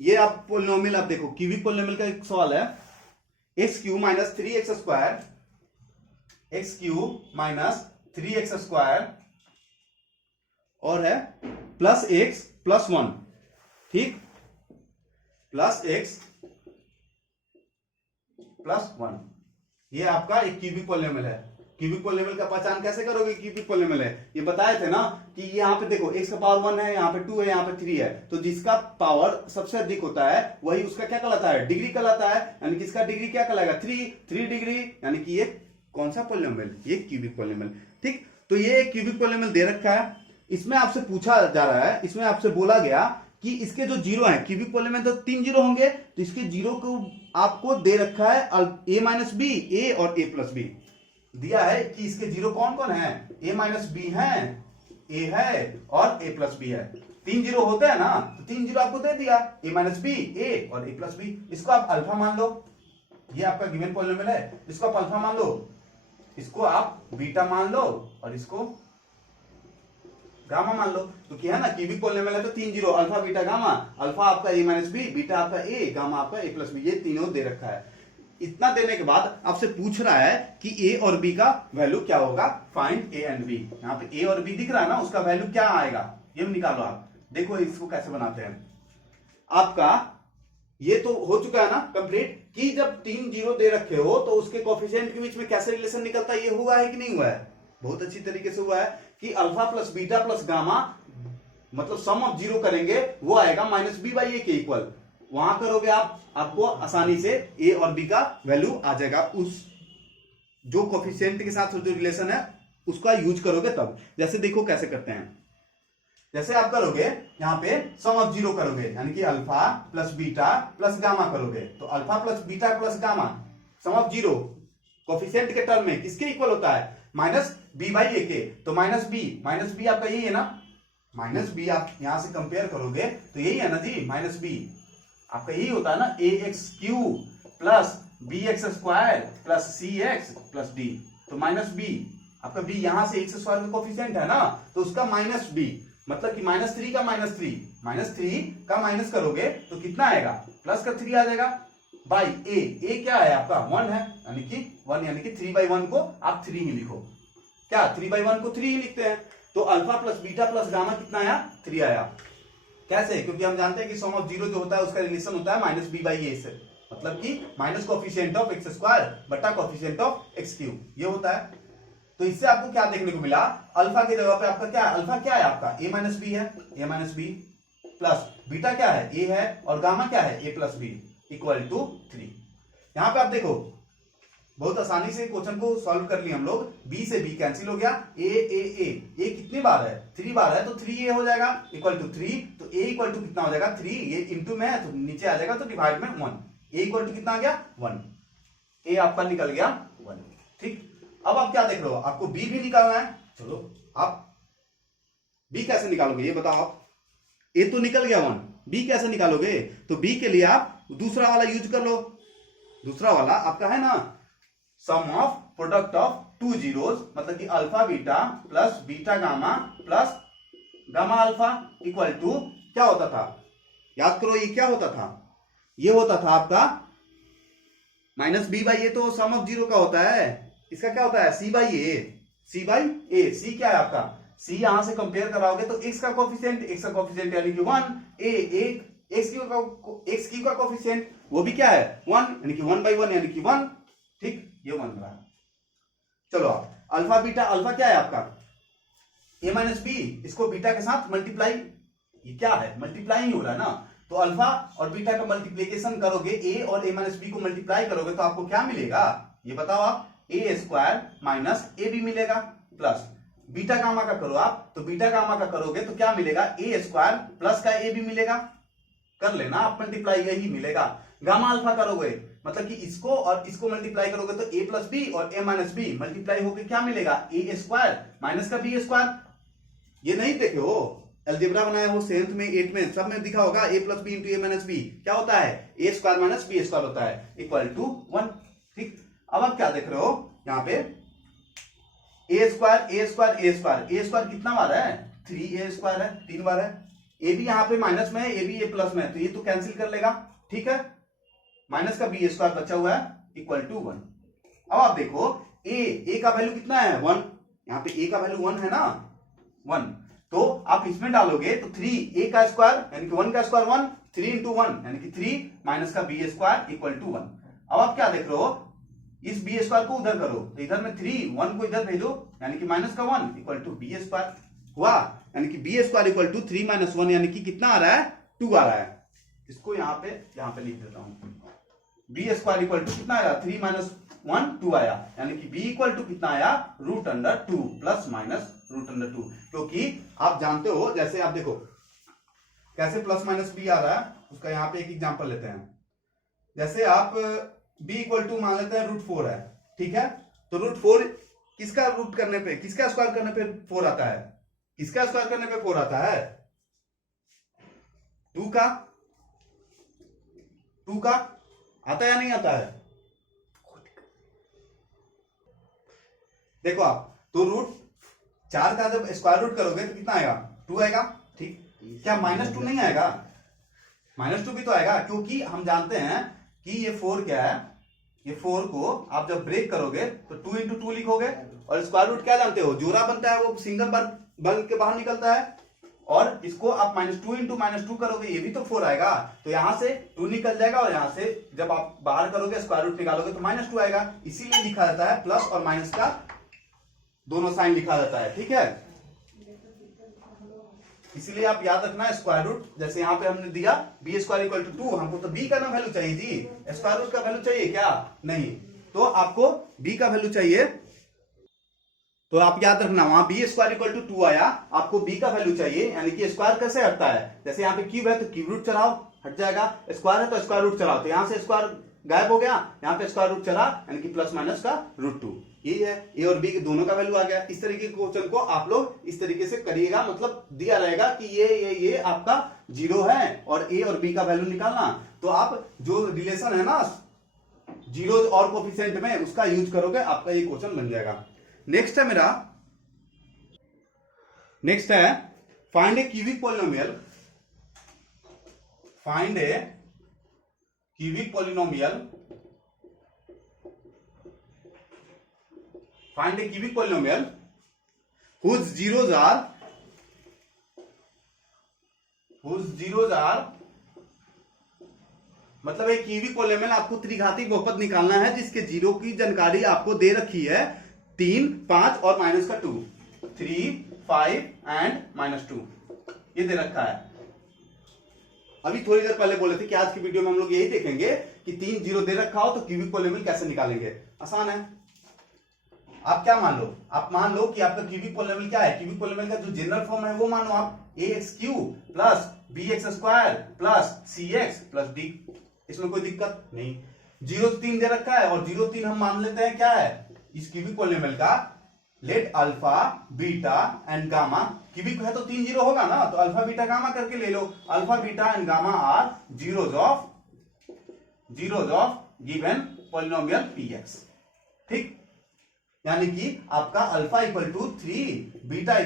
ये आप पॉलिनोमियल, आप देखो क्यूबिक पॉलिनोमियल का एक सवाल है, x Q minus 3x square, x Q minus 3x square और है प्लस एक्स प्लस 1, ठीक, प्लस एक्स प्लस 1, ये आपका एक क्यूबिक पॉलिनोमियल है। क्यूबिक पॉलिनोमियल का पहचान कैसे करोगे, क्यूबिक पॉलिनोमियल है, ये बताए थे ना कि यहाँ पे देखो x का पावर 1 है, यहाँ पे 2 है, यहाँ पे 3 है, तो जिसका पावर सबसे अधिक होता है वही उसका क्या कहलाता है, डिग्री कहलाता है, यानी कि इसका डिग्री क्या कहलाएगा, 3 डिग्री, यानी कि ये कौन सा पॉलिनोमियल, ये क्यूबिक पॉलिनोमियल। ठीक, तो ये क्यूबिक पॉलिनोमियल दे रखा है, इसमें आपसे पूछा जा रहा है, इसमें आपसे बोला गया कि इसके जो जीरो है, क्यूबिक पॉलिनोमियल में तो 3 जीरो होंगे, तो इसके जीरो को आपको दे रखा है a माइनस बी, ए और a प्लस बी दिया है कि इसके जीरो कौन कौन है, a माइनस बी है, a है और a प्लस बी है। 3 जीरो होते हैं ना, तो 3 जीरो आपको दे दिया, a माइनस बी, a और a प्लस बी। इसको आप अल्फा मान लो, ये आपका गिवन पॉलिनोमियल है, इसको आप अल्फा मान लो, इसको आप बीटा मान लो और इसको गामा मान लो। तो क्या है ना, क्यूबिक पॉलिनोमियल है तो 3 zero, alpha beta gamma, alpha आपका a माइनस बी, बीटा आपका a, गामा आपका a प्लस बी, ये तीनों दे रखा है। इतना देने के बाद आपसे पूछ रहा है कि a और b का वैल्यू क्या होगा, फाइंड a एंड b। यहाँ पे a और b दिख रहा है ना, उसका वैल्यू क्या आएगा ये भी निकालो आप। देखो इसको कैसे बनाते हैं। आपका ये तो हो चुका है ना कंप्लीट, कि जब 3 जीरो दे रखे हो तो उसके कोफिशिएंट के बीच में कैसे रिलेशन निकलता है, ये हुआ है कि नहीं हुआ है, बहुत अच्छी तरीके से हुआ है कि alpha plus beta plus gamma मतलब सम ऑफ जीरो करेंगे वो आएगा माइनस बी बाई ए के इक्वल। वहां करोगे आप, आपको आसानी से ए और बी का वैल्यू आ जाएगा, उस जो कोफिशिएंट के साथ जो रिलेशन है उसका यूज करोगे तब। जैसे देखो कैसे करते हैं, जैसे आप करोगे यहां पे सम ऑफ जीरो करोगे, यानी कि alpha plus beta plus gamma करोगे, तो alpha plus beta plus gamma sum of zero coefficient के टर्म में किसके इक्वल होता है, माइनस बी बाई ए के। तो माइनस बी आपका यही है ना, माइनस बी आप यहां से कंपेयर करोगे तो यही है ना जी, माइनस बी आपका यही होता है ना, A X cube plus B X square plus C X plus D. तो माइनस बी आपका बी यहां से एक्स स्क्वायर का कोफिशिएंट है ना, तो उसका माइनस बी मतलब कि -3 का -3 का माइनस करोगे तो कितना आएगा, प्लस का 3 आ जाएगा बाई ए क्या है आपका 1 है, यानी कि 1 यानी कि 3/1 को आप 3 ही लिखो, क्या 3/1 को 3 ही लिखते हैं। तो alpha plus beta plus gamma कितना आया, 3 आया। कैसे, क्योंकि हम जानते हैं कि सम ऑफ जीरो जो होता है उसका रिलेशन होता है माइनस बी बाई ए से, मतलब कि minus coefficient of x square बटा कोफिशिएंट ऑफ एक्स क्यूब, ये होता है। तो इससे आपको क्या देखने को मिला, अल्फा की जगह पे आपका क्या है, अल्फा क्या है आपका a माइनस बी है, a minus B plus beta क्या है a है और गामा क्या है a plus B equal to 3। यहां पे आप देखो बहुत आसानी से क्वेश्चन को सॉल्व कर लिया हम लोग, b से b कैंसिल हो गया, a कितनी बार है, 3 बार है, तो 3a हो जाएगा इक्वल टू 3। तो a इक्वल टू कितना हो जाएगा 3, ये इंटू में है तो नीचे आ जाएगा, तो डिवाइड में 1, a इक्वल टू कितना आ गया 1, a आपका निकल गया 1। ठीक, अब आप क्या देख रहे हो, आपको b भी निकालना है। चलो आप b कैसे निकालोगे ये बताओ आप, a तो निकल गया 1, b कैसे निकालोगे, तो b के लिए आप दूसरा वाला यूज कर लो। दूसरा वाला आपका है ना, sum of product of 2 zeros, मतलब कि alpha beta plus beta gamma plus gamma alpha equal to क्या होता था, याद करो ये क्या होता था, ये होता था आपका माइनस बी बाई ए, तो सम ऑफ जीरो का होता है, इसका क्या होता है सी बाई ए। सी क्या है आपका, सी यहां से कंपेयर कराओगे तो x का कोफिशिएंट यानी कि 1, एक्स क्यू का कोफिशिएंट वो भी क्या है 1, यानी कि 1/1 यानी कि 1। ठीक, ये 1 रहा। चलो आप अल्फा बीटा, अल्फा क्या है आपका a माइनस बी, इसको बीटा के साथ मल्टीप्लाई, ये क्या है मल्टीप्लाई ही हो रहा है ना, तो अल्फा और बीटा का मल्टीप्लीकेशन करोगे, a और a माइनस बी को मल्टीप्लाई करोगे तो आपको क्या मिलेगा ये बताओ आप, a square minus A B मिलेगा, प्लस बीटा गामा का करो आप, तो बीटा गामा का करोगे तो क्या मिलेगा, a स्क्वायर प्लस का ए बी मिलेगा, कर लेना आप मल्टीप्लाई, यही मिलेगा। गामा अल्फा करोगे मतलब कि इसको और इसको मल्टीप्लाई करोगे तो a प्लस बी और a माइनस बी मल्टीप्लाई होकर क्या मिलेगा, a स्क्वायर माइनस का b स्क्वायर। ये नहीं देखे हो, अलजेब्रा बनाए हो 7th में 8th में सब में दिखा होगा, a plus B into A minus B क्या होता है, a square minus B square होता है इक्वल टू 1। ठीक, अब आप क्या देख रहे हो यहाँ पे, a स्क्वायर कितना बार है, 3a स्क्वायर है, 3 बार है, a भी यहाँ पे माइनस में है, a भी a प्लस में है, तो ये तो कैंसिल कर लेगा। ठीक है, माइनस का b स्क्वायर बचा हुआ है इक्वल टू 1। अब आप देखो a का वैल्यू कितना है 1, यहाँ पे a का वैल्यू 1 है ना 1, तो आप इसमें डालोगे तो 3a का स्क्वायर यानी कि 1 का स्क्वायर 1, 3 इंटू 1 यानी कि 3 माइनस का b स्क्वायर इक्वल टू 1। अब आप क्या देख रहे हो, इस b स्क्वायर को उधर करो तो इधर में 3 1 को इधर भेजो यानी कि माइनस का 1 इक्वल टू b स्क्वायर हुआ, यानी कि b square equal to 3 minus 1 यानी कि कितना आ रहा है 2 आ रहा है। इसको यहाँ पे लिख देता हूं, b स्क्वायर इक्वल टू कितना आया 3 माइनस 1 2 आया, यानी कि b इक्वल टू कितना आया √2 प्लस माइनस √2। क्योंकि आप जानते हो, जैसे आप देखो कैसे प्लस माइनस बी आ रहा है उसका यहाँ पे एक एग्जांपल लेते हैं। जैसे आप b इक्वल टू मान लेते हैं √4 है, ठीक है। तो √4 किसका रूट करने पे, किसका स्क्वायर करने पे 4 आता है, किसका स्क्वायर करने पे 4 आता है, 2 का आता है या नहीं आता है? देखो आप तो √4 का जब स्क्वायर रूट करोगे तो कितना आएगा, 2 आएगा, ठीक। क्या -2 नहीं आएगा? -2 भी तो आएगा, क्योंकि हम जानते हैं कि ये 4 क्या है, ये 4 को आप जब ब्रेक करोगे तो 2 × 2 लिखोगे, और स्क्वायर रूट क्या जानते हो, जोड़ा बनता है, वो सिंगल बार बन के बाहर निकलता है, और इसको आप -2 × -2 करोगे, ये भी तो 4 आएगा, तो यहां से 2 निकल जाएगा, और यहां से जब आप बाहर करोगे स्क्वायर रूट निकालोगे तो -2 आएगा। इसीलिए लिखा जाता है प्लस और माइनस का दोनों साइन लिखा जाता है, ठीक है। इसीलिए आप याद रखना स्क्वायर रूट, जैसे यहां पे हमने दिया b² = 2, हमको तो b का ना वैल्यू चाहिए जी, स्क्वायर रूट का वैल्यू चाहिए क्या, नहीं, तो आपको b का वैल्यू चाहिए। तो आप याद रखना वहां b² = 2 आया, आपको b का वैल्यू चाहिए, यानी कि स्क्वायर कैसे हटता है, जैसे यहाँ पे क्यूब है तो क्यूब रूट चलाओ, हट जाएगा, स्क्वायर है तो स्क्वायर रूट चलाओ, तो यहां से स्क्वायर गायब हो गया, यहाँ पे स्क्वायर रूट चला, यानी कि प्लस माइनस का √2, यही है, ए और बी दोनों का वैल्यू आ गया। इस तरीके के क्वेश्चन को आप लोग इस तरीके से करिएगा, मतलब दिया रहेगा कि ये आपका 0 है और ए और बी का वैल्यू निकालना, तो आप जो रिलेशन है ना जीरो और कोफिशिएंट में उसका यूज करोगे, आपका ये क्वेश्चन बन जाएगा। नेक्स्ट है find a cubic polynomial, find a cubic polynomial, find a cubic polynomial whose zeros are मतलब एक क्यूबिक पॉलिनोमियल आपको त्रिघाती बहुपद निकालना है जिसके जीरो की जानकारी आपको दे रखी है 3, 5 और -2, 3, 5 एंड -2 ये दे रखा है। अभी थोड़ी देर पहले बोले थे कि आज की वीडियो में हम लोग यही देखेंगे कि 3 जीरो दे रखा हो तो क्यूबिक पॉलिनोमियल कैसे निकालेंगे, आसान है। आप क्या मान लो, आप मान लो कि आपका क्यूबिक पॉलिनोमियल क्या है, क्यूबिक पॉलिनोमियल का जो जनरल फॉर्म है वो मानो आप ax³ + bx² + cx + d, इसमें कोई दिक्कत नहीं। 0 3 दे रखा है, और 0 3 हम मान लेते हैं क्या है इस क्यूबिक पॉलिनोमियल का, late alpha beta and gamma, cubic है तो 3 जीरो होगा ना, तो अल्फा बीटा गामा करके ले लो, alpha beta and gamma are zeros of given polynomial px, ठीक। यानी कि आपका अल्फा = 3, बीटा =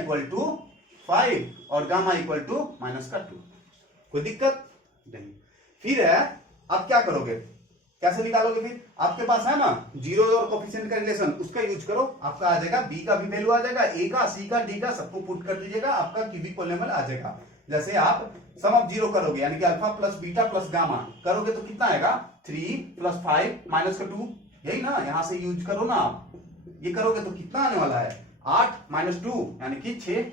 5 और गामा = -2, कोई दिक्कत नहीं। फिर है आप क्या करोगे, कैसे निकालोगे, फिर आपके पास है ना जीरो और कोफिशिएंट का रिलेशन, उसका यूज करो, आपका आ जाएगा b का भी वैल्यू आ जाएगा, a का, c का, d का, सबको पुट कर दीजिएगा, आपका क्यूबिक पॉलिनोमियल आ जाएगा। जैसे आप सम ऑफ जीरो करोगे, यानी कि alpha plus beta plus gamma करोगे तो कितना आएगा, 3 + 5 -2, यही ना, यहां से यूज करो ना आप, ये करोगे तो कितना आने वाला है, 8 - 2 यानी कि 6।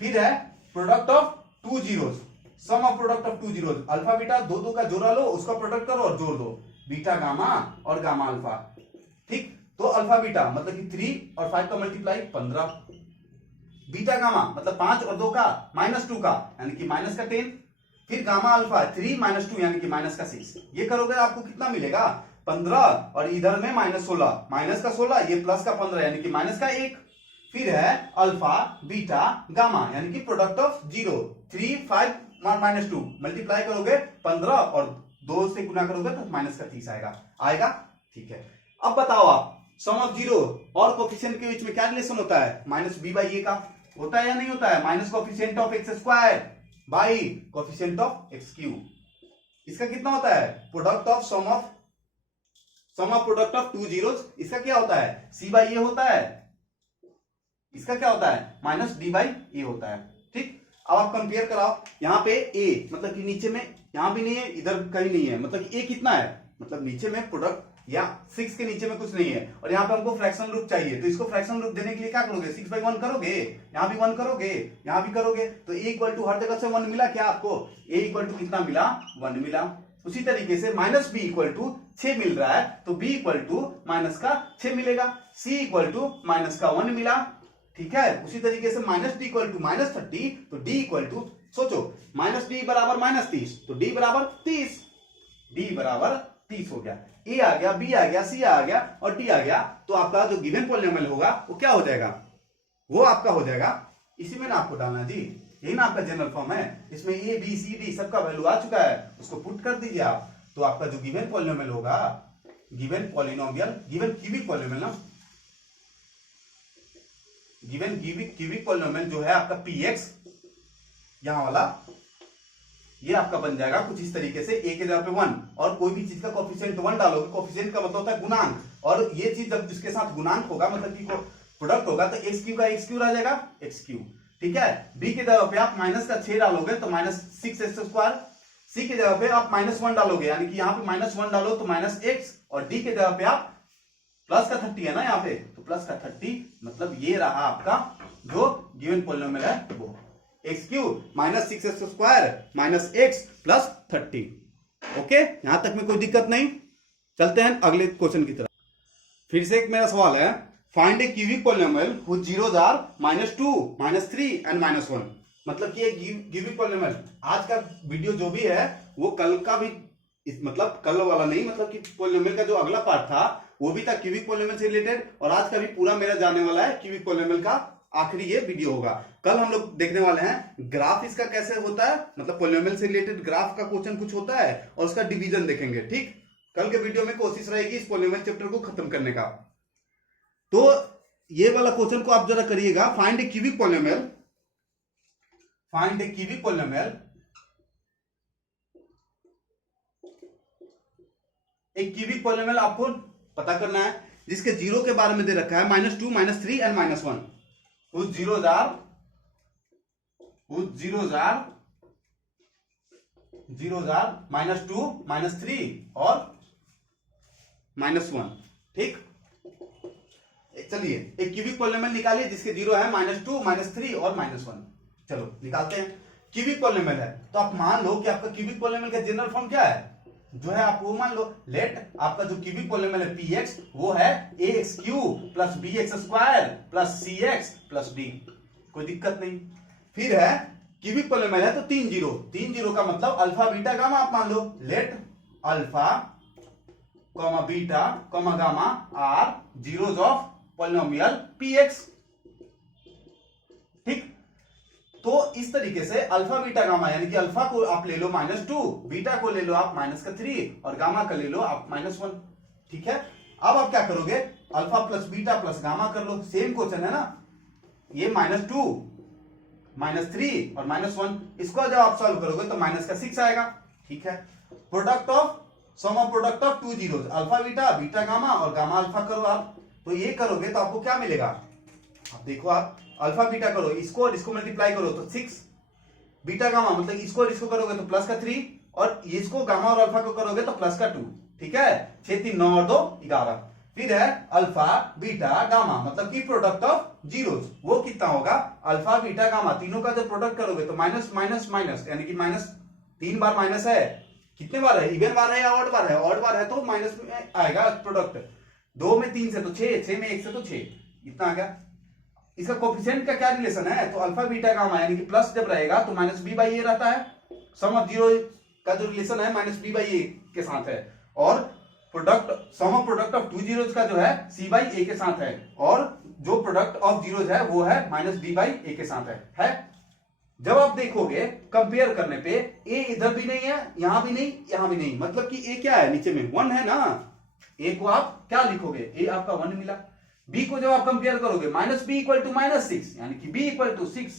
फिर है product of 2 zeros, sum of product of 2 zeros, alpha beta 2 का जोड़ा लो, उसका प्रोडक्ट करो और जोड़ दो, बीटा गामा और गामा अल्फा, ठीक। तो अल्फा बीटा मतलब कि 3 और 5 का मल्टीप्लाई 15, बीटा गामा मतलब 5 और 2 का -2 का यानी कि -10, फिर गामा अल्फा 3 - 2 यानी कि -6, ये करोगे आपको कितना मिलेगा, 15, और इधर में -16, माइनस का 16, ये प्लस का 15 यानी कि -1। फिर है अल्फा बीटा गामा यानी कि प्रोडक्ट ऑफ 0, 3, 5 -2 मल्टीप्लाई करोगे 15 और 2 से गुना करोगे तो -30 आएगा, ठीक है। अब बताओ आप सम ऑफ जीरो और कोफिशिएंट के बीच में क्या रिलेशन होता है, -b/a का होता है या नहीं होता है, minus coefficient of x² by coefficient of x³, इसका कितना होता है, product of sum of product of 2 zeros, इसका क्या होता है, c/a होता है, इसका क्या होता है, -b/a होता है, ठीक। अब आप कंपेयर कराओ, यहाँ पे a मतलब कि नीचे में यहां भी नहीं है, इधर कहीं नहीं है, मतलब a कितना है, मतलब नीचे में प्रोडक्ट या 6 के नीचे में कुछ नहीं है, और यहाँ पे हमको फ्रैक्शन रूप चाहिए, तो इसको फ्रैक्शन रूप देने के लिए क्या करोगे, 6/1 करोगे, यहाँ भी 1 करोगे, यहाँ भी करोगे, तो a = हर जगह से 1 मिला क्या आपको, a = कितना मिला, 1 मिला। उसी तरीके से -b = 6 मिल रहा है, तो b = -6 मिलेगा, c = -1 मिला, ठीक है। उसी तरीके से -d = -30, तो d = सोचो, -b बराबर -30, तो d बराबर 30, d बराबर 30 हो गया। a आ गया, b आ गया, c आ गया और d आ गया। तो आपका जो गिवन पॉलिनोमियल होगा वो क्या हो जाएगा, वो आपका हो जाएगा, इसी में ना आपको डालना जी, यही ना आपका जनरल फॉर्म है। इसमें a b c d सबका वैल्यू आ चुका है, उसको पुट कर दीजिए आप। तो आपका जो गिवन पॉलिनोमियल होगा, given polynomial, given cubic polynomial ना, गिवन क्यूबिक पॉलिनोमियल जो है आपका px, यहां वाला, ये आपका बन जाएगा कुछ इस तरीके से, a के जगह पे 1, और कोई भी चीज का कोफिशिएंट 1 डालोगे, कोफिशिएंट का मतलब होता है गुणांक, और ये चीज जब इसके साथ गुणांक होगा, मतलब कि प्रोडक्ट होगा, तो एक्स क्यू का एक्स क्यू आ जाएगा, एक्स क्यू। ठीक है, b के जगह पे आप माइनस का 6 डालोगे तो -6x², c के जगह पे आप -1 डालोगे, यानी कि यहाँ पे -1 डालो तो -x, और d के जगह पे आप प्लस का 30 है ना यहाँ पे, तो प्लस का 30, मतलब ये रहा आपका जो गिवन पॉलिनोमियल है वो x³ -6x² -x plus 30। Okay, यहां तक में कोई दिक्कत नहीं। चलते हैं अगले क्वेश्चन की तरफ। फिर से एक मेरा सवाल है, find a cubic polynomial whose zeros are -2, -3 and -1। मतलब कि एक क्यूबिक पॉलिनोमियल, आज का वीडियो जो भी है वो कल का भी, मतलब कल वाला नहीं, मतलब कि पॉलिनोमियल का जो अगला पार्ट था वो भी था क्यूबिक पॉलिनोमियल से रिलेटेड, और आज का भी पूरा मेरा जाने वाला है क्यूबिक पॉलिनोमियल का, आखिरी ये वीडियो होगा। कल हम लोग देखने वाले हैं ग्राफ इसका कैसे होता है, मतलब पॉलिनोमियल से रिलेटेड ग्राफ का क्वेश्चन कुछ होता है, और उसका डिवीजन देखेंगे। ठीक, कल के वीडियो में कोशिश रहेगी इस पॉलिनोमियल चैप्टर को खत्म करने का। तो ये वाला क्वेश्चन को आप जरा करिएगा, find a cubic polynomial, find a cubic polynomial, एक क्यूबिक पॉलिनोमियल आपको पता करना है जिसके जीरो के बारे में दे रखा है -2, -3 एंड -1, whose zeros are -2, -3 और -1। ठीक, चलिए एक क्यूबिक पॉलिनोमियल निकालिए जिसके जीरो है -2, -3 और -1। चलो निकालते हैं। क्यूबिक पॉलिनोमियल है तो आप मान लो कि आपका क्यूबिक पॉलिनोमियल का जनरल फॉर्म क्या है, जो है आप वो मान लो, लेट आपका जो क्यूबिक पॉलिनोमियल है px, वो है ax³ + bx² + cx + d। कोई दिक्कत नहीं। फिर है क्यूबिक पॉलिनोमियल है तो 3 जीरो का मतलब अल्फा बीटा गामा आप मान लो, let alpha beta gamma are zeros of polynomial px। ठीक, तो इस तरीके से अल्फा बीटा गामा, यानी कि अल्फा को आप ले लो -2, बीटा को ले लो आप -3 और गामा का ले लो आप -1। ठीक है, अब आप क्या करोगे, alpha plus beta plus gamma कर लो, सेम क्वेश्चन है ना, ये -2, -3 और -1, इसको जब आप सॉल्व करोगे तो -6 आएगा। ठीक है, product of, sum of product of 2 zeros, alpha beta, beta gamma और गामा अल्फा करो आप, तो ये करोगे तो आपको क्या मिलेगा, अब देखो आप अल्फा बीटा करो, इसको और इसको मल्टीप्लाई करो तो 6, बीटा गामा मतलब इसको और इसको करोगे तो प्लस का 3, और इसको गामा और अल्फा को करोगे तो प्लस का 2। ठीक है, 6 3 9 और 2 11। फिर है अल्फा बीटा गामा, मतलब कि प्रोडक्ट ऑफ जीरोस, वो कितना होगा, अल्फा बीटा गामा तीनों का जब प्रोडक्ट करोगे तो माइनस माइनस माइनस, यानी कि -3 बार माइनस है, कितने बार है, इवन बार है या ऑड बार है, ऑड बार है तो माइनस में आएगा प्रोडक्ट, 2 में 3 से तो 6, 6 में 1 से तो 6, इतना आ गया। इसका कोफिशिएंट का क्या रिलेशन है, तो अल्फा बीटा गामा यानी कि प्लस जब रहेगा तो -b/a रहता है, सम ऑफ जीरो का जो रिलेशन है -b/a के साथ है, और product, sum of product of 2 zeros का जो है c/a के साथ है, और जो प्रोडक्ट ऑफ जीरोस है वो है -b/a के साथ है। जब आप देखोगे कंपेयर करने पे a इधर भी नहीं है, यहां भी नहीं, यहां भी नहीं, मतलब कि a क्या है, नीचे में 1 है ना, a को आप क्या लिखोगे, a आपका 1 मिला। b को जब आप कंपेयर करोगे -b = -6, यानी कि b = 6।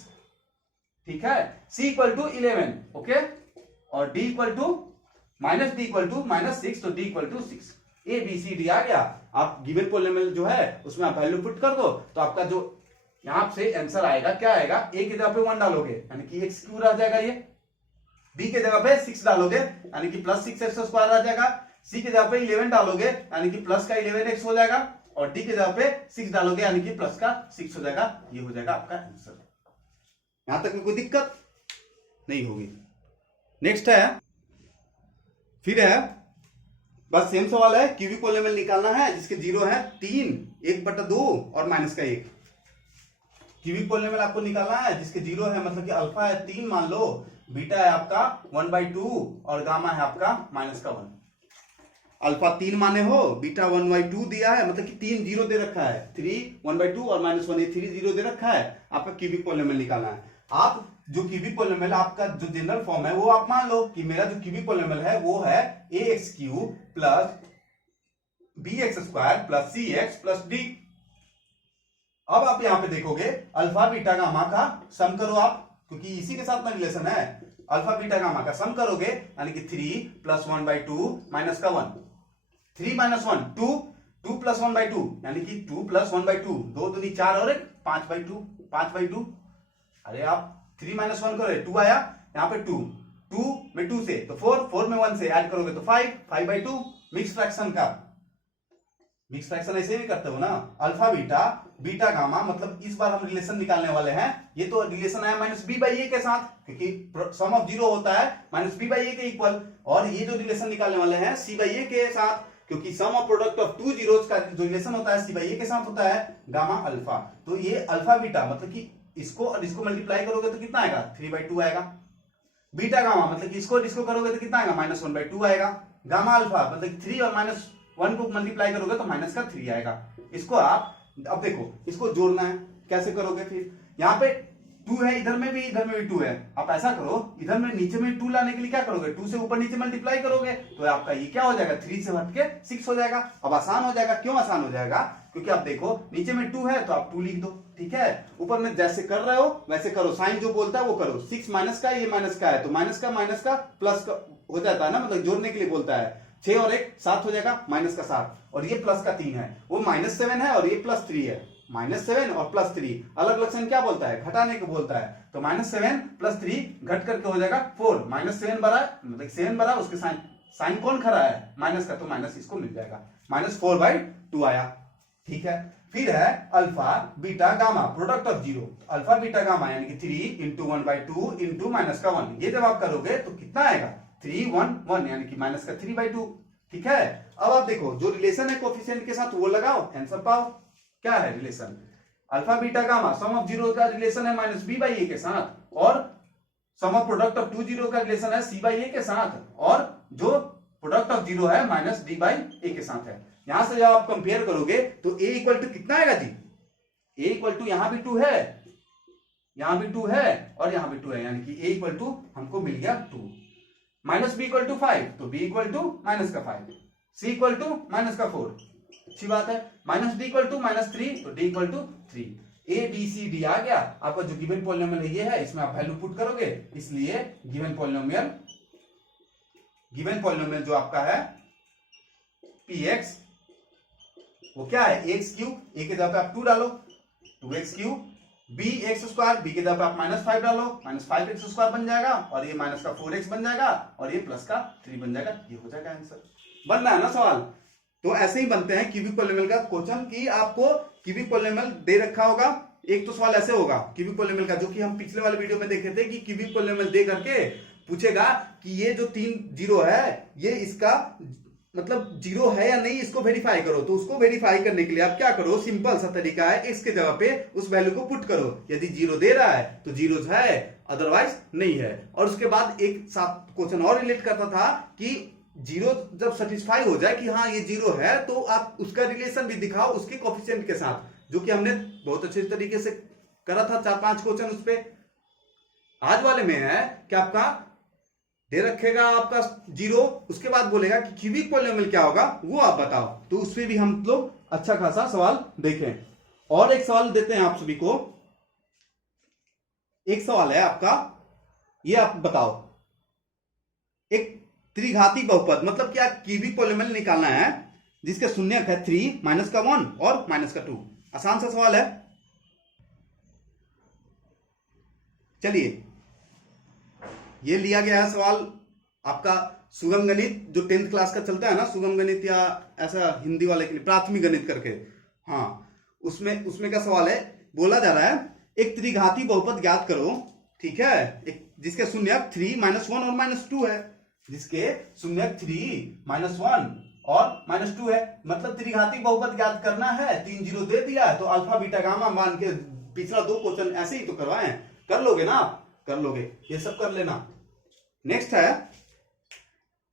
ठीक है, c = 11, ओके, और d = -6, तो d = 6। a b c d आ गया। आप गिवन पॉलिनोमियल जो है उसमें आप वैल्यू पुट कर दो तो आपका जो यहां से आंसर आएगा, क्या आएगा, a की जगह पे 1 डालोगे यानी कि x³ रह जाएगा, ये b के जगह पे 6 डालोगे यानी कि +6x² आ जाएगा, c के जगह पे 11 डालोगे यानी कि प्लस का 11x हो जाएगा, और d के जगह पे 6 डालोगे यानी कि प्लस का 6 हो जाएगा। ये हो जाएगा आपका आंसर। यहां तक में कोई दिक्कत नहीं होगी। नेक्स्ट है, फिर है बस सेम सवाल है, क्यूबिक पॉलिनोमियल निकालना है जिसके जीरो है 3, 1/2 और -1। क्यूबिक पॉलिनोमियल आपको निकालना है जिसके 0 है, मतलब कि अल्फा है 3 मान लो, बीटा है आपका 1/2 और गामा है आपका -1। अल्फा 3 माने हो, बीटा 1/2 दिया है, मतलब कि 3 जीरो दे रखा है, 3 1/2 और -1 ये 3 जीरो दे रखा है। आपका क्यूबिक पॉलिनोमियल निकालना है। आप जो क्यूबिक पॉलिनोमियल आपका जो जनरल फॉर्म है वो आप मान लो कि मेरा जो क्यूबिक पॉलिनोमियल है वो है ax³ plus bx² plus cx plus d। अब आप यहां पे देखोगे अल्फा बीटा गामा का सम करो आप, क्योंकि इसी के साथ में रिलेशन है। अल्फा बीटा गामा का सम करोगे यानी कि 3 + 1/2 माइनस का 1, 3 - 1 2, 2 + 1/2 यानी कि 2 + 1/2, 2 दूनी 4 और 1 5/2, 5/2। अरे आप 3 - 1 करोगे 2 आया, यहाँ पे 2, 2 में 2 से तो 4, 4 में 1 से ऐड करोगे तो 5, 5/2। मिक्स फ्रैक्शन का मिक्स फ्रैक्शन ऐसे ही करते हो ना। अल्फा बीटा बीटा गामा, मतलब इस बार हम रिलेशन निकालने वाले हैं। ये तो रिलेशन आया -b/a के साथ, क्योंकि सम ऑफ 0 होता है -b/a के इक्वल, और ये जो रिलेशन निकालने वाले हैं c/a के साथ, क्योंकि सम ऑफ प्रोडक्ट ऑफ 2 जीरोस का जो रिलेशन होता है c/a के साथ होता है गामा अल्फा। तो ये अल्फा बीटा मतलब कि इसको और इसको मल्टीप्लाई करोगे तो कितना आएगा 3/2 आएगा। बीटा गामा मतलब कि इसको और इसको करोगे तो कितना आएगा -1/2 आएगा। गामा अल्फा मतलब 3 और -1 को मल्टीप्लाई करोगे तो -3 आएगा। इसको आप अब देखो, इसको जोड़ना है, कैसे करोगे फिर? यहाँ पे 2 है, इधर में भी 2 है। आप ऐसा करो, इधर में नीचे में 2 लाने के लिए क्या करोगे, 2 से ऊपर नीचे मल्टीप्लाई करोगे तो आपका ये क्या हो जाएगा, 3 से हट के 6 हो जाएगा। अब आसान हो जाएगा। क्यों आसान हो जाएगा? क्योंकि आप देखो नीचे में 2 है तो आप 2 लिख दो, ठीक है। ऊपर में जैसे कर रहे हो वैसे करो, साइन जो बोलता है वो करो। 6 माइनस का, ये माइनस का है तो माइनस का प्लस का हो जाता है ना, मतलब जोड़ने के लिए बोलता है। 6 और 1 7 हो जाएगा, -7, और ये प्लस का 3 है, वो -7 है और ये +3 है। -7 और +3 अलग अलग साइन क्या बोलता है, घटाने को बोलता है। तो -7 + 3 घट करके हो जाएगा 4। -7 बड़ा मतलब 7 बड़ा, उसके साइन कौन खड़ा है, माइनस का, तो माइनस इसको मिल जाएगा, -4/2 आया, ठीक है। फिर है alpha beta gamma product of 0। Alpha beta gamma यानी कि 3 × 1/2 × -1, ये जब आप करोगे तो कितना आएगा 3 1 1 यानी कि -3/2, ठीक है। अब आप देखो जो रिलेशन है कोफिशिएंट के साथ वो लगाओ, आंसर पाओ। क्या है relation? Alpha beta gamma sum of 0 का रिलेशन है -b/a के साथ, और सम ऑफ प्रोडक्ट ऑफ 2 0 का रिलेशन है c/a के साथ, और जो प्रोडक्ट ऑफ 0 है -d/a के साथ है। यहां से जब आप कंपेयर करोगे तो a = कितना आएगा जी, a = यहां भी 2 है, यहां भी 2 है और यहां भी 2 है, यानी कि a = हमको मिल गया 2। -b = 5 तो b = -5, c = -4, अच्छी बात है। -d = -3 तो d = 3। a b c d आ गया आपका। जो गिवन पॉलिनोमियल है ये है, इसमें आप वैल्यू पुट करोगे, इसलिए गिवन पॉलिनोमियल जो आपका है px वो क्या है ax³, a के जगह पे आप 2 डालो 2x³, bx², b के जगह पे आप -5 डालो -5x² बन जाएगा, और ये -4x बन जाएगा, और ये +3 बन जाएगा। ये हो जाएगा आंसर। बन रहा है ना सवाल? तो ऐसे ही बनते हैं क्यूबिक पॉलिनोमियल का क्वेश्चन, कि आपको क्यूबिक पॉलिनोमियल दे रखा होगा। एक तो सवाल ऐसे होगा क्यूबिक पॉलिनोमियल का, जो कि हम पिछले वाले वीडियो में देखे थे, कि क्यूबिक पॉलिनोमियल दे करके पूछेगा कि ये जो 3 0 है ये इसका मतलब 0 है या नहीं, इसको वेरीफाई करो। तो उसको वेरीफाई करने के लिए आप क्या करो, सिंपल सा तरीका है, x के जगह पे उस वैल्यू को पुट करो। यदि 0 दे रहा है तो 0 है, अदरवाइज नहीं है। और उसके बाद एक साथ क्वेश्चन और रिलेट करता था कि 0 जब सेटिस्फाई हो जाए कि हाँ ये 0 है, तो आप उसका रिलेशन भी दिखाओ उसके कोफिशिएंट के साथ, जो कि हमने बहुत अच्छे तरीके से करा था 4-5 क्वेश्चन उस पे। आज वाले में है कि आपका दे रखेगा आपका 0, उसके बाद बोलेगा कि क्यूबिक पॉलिनोमियल क्या होगा वो आप बताओ। तो उसमें भी हम लोग अच्छा खासा सवाल देखें। और एक सवाल देते हैं आप सभी को। एक सवाल है आपका, ये आप बताओ, एक त्रिघाती बहुपद मतलब क्या क्यूबिक पॉलिनोमियल निकालना है जिसके शून्यक है 3 -1 और -2। आसान सा सवाल है। चलिए, ये लिया गया है सवाल आपका सुगम गणित, जो 10th क्लास का चलता है ना, सुगम गणित, या ऐसा हिंदी वाले के लिए प्राथमिक गणित करके, हाँ उसमें का सवाल है। बोला जा रहा है एक त्रिघाती बहुपद ज्ञात करो, ठीक है, एक जिसके शून्यक 3 -1 और -2 है, जिसके शून्यक 3 -1 और -2 है। मतलब त्रिघाती बहुपद ज्ञात करना है, 3 0 दे दिया है तो अल्फा बीटा गामा मान के पिछला 2 क्वेश्चन ऐसे ही तो करवाए हैं, कर लोगे ना आप, कर लोगे, ये सब कर लेना।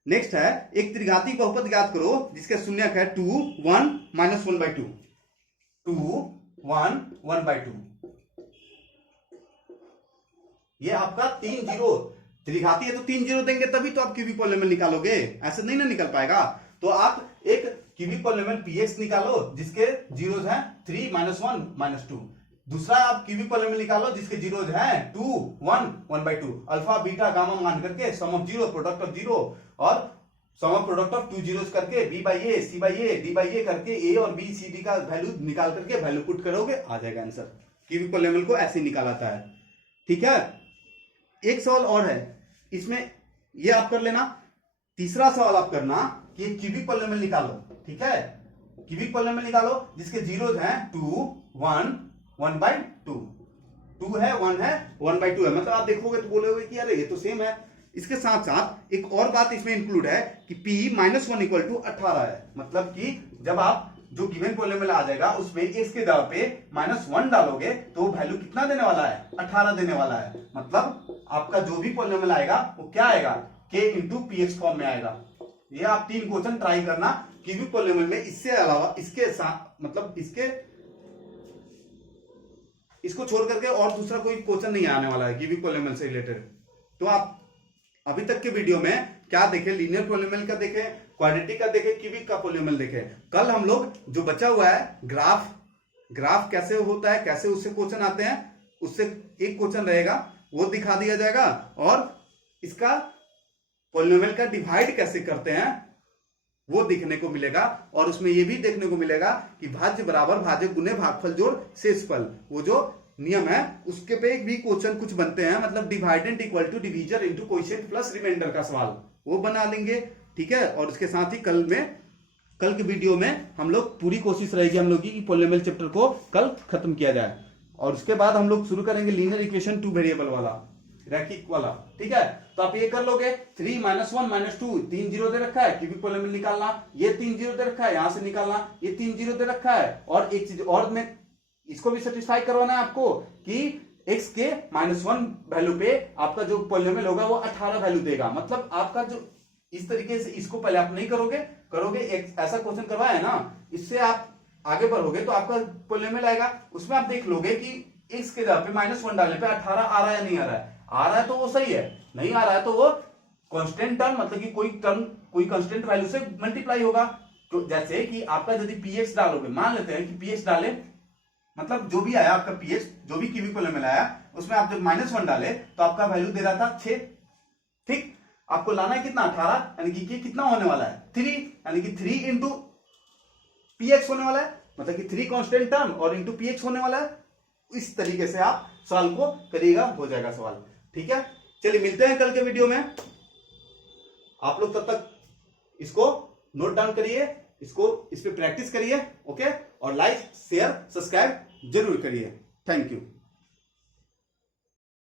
नेक्स्ट है एक त्रिघाती बहुपद ज्ञात करो जिसके शून्यक है 2 1 -1/2, 2 1 1/2। ये आपका 3 जीरो त्रिघाती है तो 3 जीरो देंगे तभी तो आप क्यूबिक पॉलिनोमियल निकालोगे, ऐसे नहीं ना निकल पाएगा। तो आप एक क्यूबिक पॉलिनोमियल px निकालो जिसके जीरोज हैं 3 -1 -2। दूसरा आप क्यूबिक पॉलिनोमियल निकालो जिसके जीरोज हैं 2 1 1/2। अल्फा बीटा गामा मान करके sum of zero product of zero और sum of product of 2 zeros करके b/a c/a d/a करके a और b c d का वैल्यू निकाल करके वैल्यू पुट करोगे, आ जाएगा आंसर। क्यूबिक पॉलिनोमियल को ऐसे निकालाता है। ठीक है, एक सवाल और है इसमें, ये आप कर लेना। तीसरा सवाल आप करना कि क्यूबिक पॉलिनोमियल निकालो। ठीक है, क्यूबिक पॉलिनोमियल निकालो जिसके जीरोज हैं 2 1 1/2, 2 है 1 है 1/2 है। मतलब आप देखोगे तो बोलोगे कि अरे ये तो सेम है। इसके साथ साथ एक और बात इसमें इंक्लूड है कि p -1 = 18 है। मतलब कि जब आप जो गिवन पॉलिनोमियल आ जाएगा उसमें x के जगह पे -1 डालोगे तो वैल्यू कितना देने वाला है, 18 देने वाला है। मतलब आपका जो भी पॉलिनोमियल आएगा वो क्या आएगा, k × px फॉर्म में आएगा। ये आप 3 क्वेश्चन ट्राई करना क्यूबिक पॉलिनोमियल में। इससे अलावा इसके साथ मतलब इसको छोड़ करके और दूसरा कोई क्वेश्चन नहीं आने वाला है क्यूबिक पॉलिनोमियल से रिलेटेड। तो आप अभी तक के वीडियो में क्या देखे, लीनियर पॉलिनोमियल का देखे, क्वाड्रेटिक का देखे, क्यूबिक का पॉलिनोमियल देखे। कल हम लोग जो बचा हुआ है ग्राफ कैसे होता है, कैसे उससे क्वेश्चन आते हैं, उससे एक क्वेश्चन रहेगा वो दिखा दिया जाएगा। और इसका पॉलिनोमियल का डिवाइड कैसे करते हैं वो दिखने को मिलेगा। और उसमें ये भी देखने को मिलेगा कि भाज्य बराबर भाजक गुने भागफल जोड़ शेषफल, वो जो नियम है उसके पे भी क्वेश्चन कुछ बनते हैं। मतलब dividend equal to divisor into coefficient plus remainder का सवाल वो बना लेंगे। ठीक है, और इसके साथ ही कल के वीडियो में हम लोग पूरी कोशिश रहेगी हम लोग की पॉलिनोमियल चैप्टर को कल खत्म किया जाए। और उसके बाद हम लोग शुरू करेंगे लीनियर इक्वेशन 2 वेरिएबल वाला, रैखिक वाला। ठीक है, तो आप ये कर लोगे। 3 -1 -2 3 जीरो दे रखा है, क्यूबिक पॉलिनोमियल निकालना। ये 3 जीरो दे रखा है, यहां से निकालना। ये 3 जीरो दे रखा है। और एक चीज और में इसको भी सेटिस्फाई करवाना है आपको कि x के -1 वैल्यू पे आपका जो पॉलिनोमियल होगा वो 18 वैल्यू देगा। मतलब आपका जो इस तरीके से इसको पहले आप नहीं करोगे एक ऐसा क्वेश्चन करवाया है ना, इससे आप आगे बढ़ोगे तो आपका पॉलिनोमियल आएगा। उसमें आप देख लोगे कि x के जगह पे -1 डालने पे 18 आ रहा है या नहीं आ रहा है। आ रहा है तो वो सही है, नहीं आ रहा है तो वो कांस्टेंट टर्म मतलब कि कोई कांस्टेंट वैल्यू से मल्टीप्लाई होगा। तो जैसे कि आपका यदि px डालोगे, मान लेते हैं कि px डाले, मतलब जो भी आया आपका px, जो भी क्यूबिक पॉलिनोमियल आया उसमें आप जब -1 डाले तो आपका वैल्यू दे रहा था 6। ठीक, आपको लाना है कितना, 18, यानी कि कितना होने वाला है 3, यानी कि 3 × px होने वाला है। मतलब कि 3 कांस्टेंट टर्म और × px होने वाला है। इस तरीके से आप सवाल को करिएगा, हो जाएगा सवाल। ठीक है, चलिए मिलते हैं कल के वीडियो में। आप लोग तब तक इसको नोट डाउन करिए, इस पे प्रैक्टिस करिए। ओके, और लाइक शेयर सब्सक्राइब जरूर करिए। Thank you.